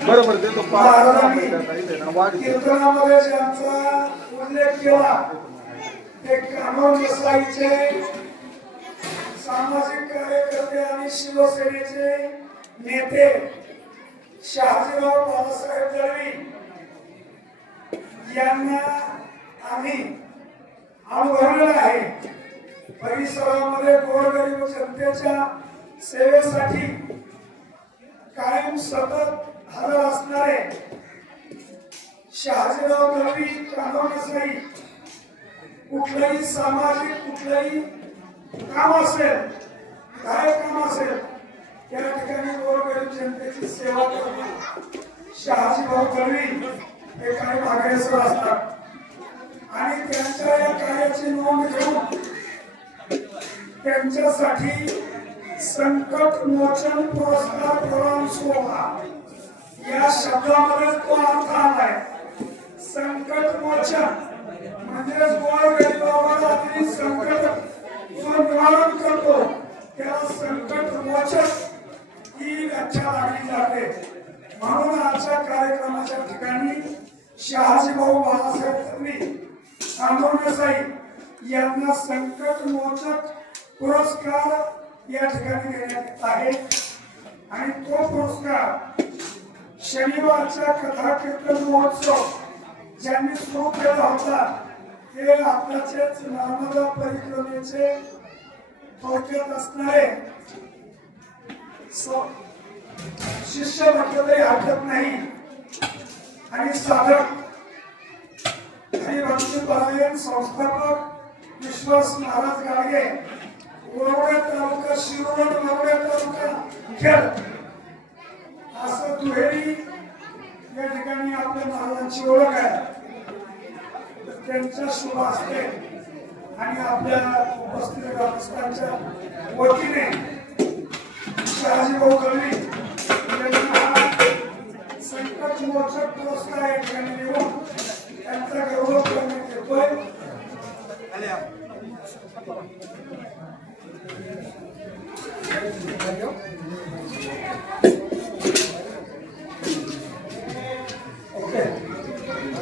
बरोबर देतो कीर्तनामध्ये ज्यांचा उल्लेख केला ते कानोन देसाईचे सामाजिक कार्यकर्ते आणि शिवसेनेचे नेते शहाजीराव बाळासाहेब दळवी यांना आम्ही अनुभवलेलं आहे। परिसरामध्ये गोरगरीब जनतेच्या सेवेसाठी कायम सतत हजर असणारे शहाजीराव दळवी कानोन देसाई कुठलंही सामाजिक कुठलंही काम असेल काय काम असेल त्या ठिकाणी गोरगरीब जनतेची सेवा करणे शहाजीराव दळवी हे काही मागेसर असतात आणि त्यांच्या या कार्याची नोंद घेऊन त्यांच्यासाठी संकट मोचन पुरस्कार प्रदान सोहळा या शब्दामध्ये तो अर्थ आलाय। संकट मोचन म्हणजे गोरगरिबावर आपली संकट जो निवारण करतो त्याला संकट मोचन ही व्याख्या लागली जाते। म्हणून आजच्या कार्यक्रमाच्या ठिकाणी शहाजीभाऊ बाळासाहेब दळवी कानोन देसाई यांना संकट मोचक पुरस्कार या ठिकाणी देण्यात येत आहे आणि तो पुरस्कार शनिवारच्या कथा कीर्तन महोत्सव ज्यांनी सुरू केला होता ते आपल्याचेच नर्मदा परिक्रमेचे थोडक्यात असणारे शिष्य म्हटलं हरकत नाही आणि साधक आणि भक्तीपरायण संस्थापक विश्वास महाराज गाडगे वरवडा तालुका शिरोड वरवडा तालुका खेड असं दुहेरी या ठिकाणी आपल्या महाराजांची ओळख आहे। त्यांच्या शुभ हस्ते आणि आपल्या उपस्थित ग्रामस्थांच्या वतीने शहाजीभाऊ दळवी यांना संकट मोचक पुरस्कार या ठिकाणी देऊन त्यांचा गौरव करण्यात येतोय।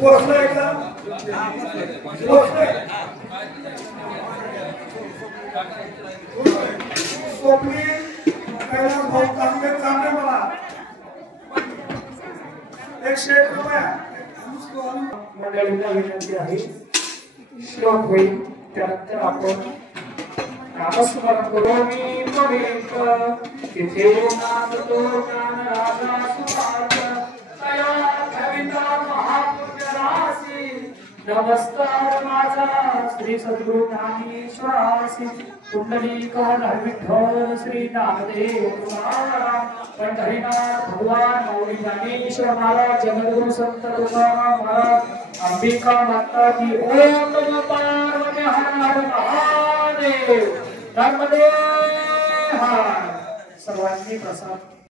पोहोचलाय का? स्वप्नी पहिला भाऊ चांगले मला 101 रुपया मंडळींना विनंती आहे श्लोक होईल त्यानंतर आपण नामस्मरण करू। मी पवित तिथे नामतो ज्ञानराजा सुभाष तया कविता महापुण्य राशी नमस्कार माझा श्री सद्गुरु ज्ञानेश्वरासी पुंडलीकाल विठ्ठल श्री नामदेव तुकाराम पंढरीनाथ भगवान मौली ज्ञानेश्वर महाराज जगद्गुरु संत तुकाराम महाराज अंबिका माता की ओम नमः पार्वती हर हर महादेव नर्मदे हर। सर्वांनी प्रसाद